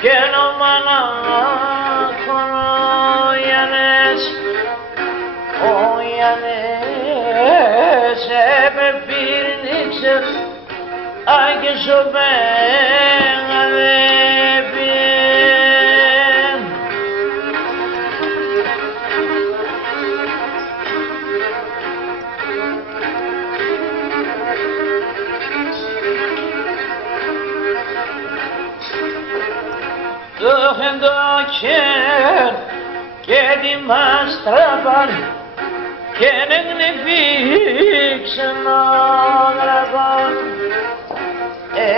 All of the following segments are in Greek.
και νομάνα χωροϊανές, ο Ιαννές επεπύρνηξες, άγγε σωπέγα δε πιέν. Το χεντόκεν και τη μάστραπαν και νεγνεφίξε να γραπάν.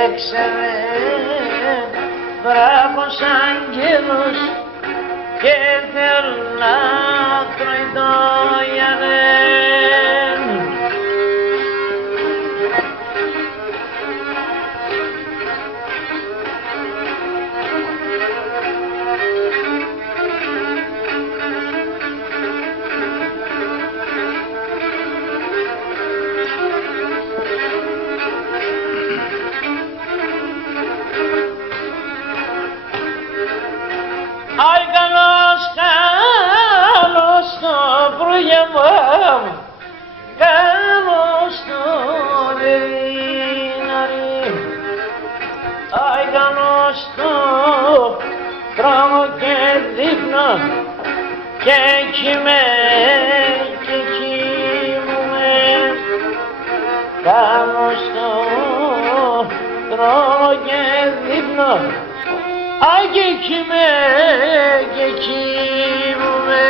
Έξερε βράχος άγγελος και θέλνα τρώει το Ιαννέν. Άι καλώς, καλώς το πρόγευμα μου, καλώς το ριναρί. Άι καλώς το τρόμο και δείπνο και κοιμέ και κοιμούμαι. Καλώς το τρόμο και δείπνο άι και κοιμέ και κοιμούμαι.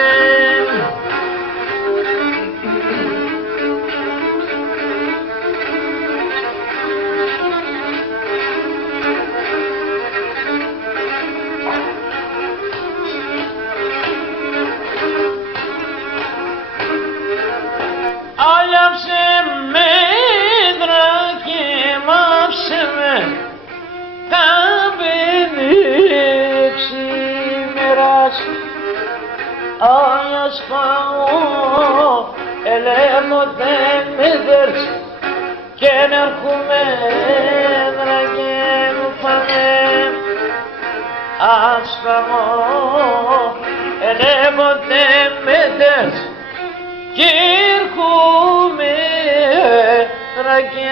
Άλιαψε με δράκη, μάψε με τα πενήξη μεράς. Άγιος φαγώ, ελέμωτε με δέρς και νερχούμε δράκη μου φάμε. Ασφαγώ, ελέμωτε με δέρς και έρχομαι δράκη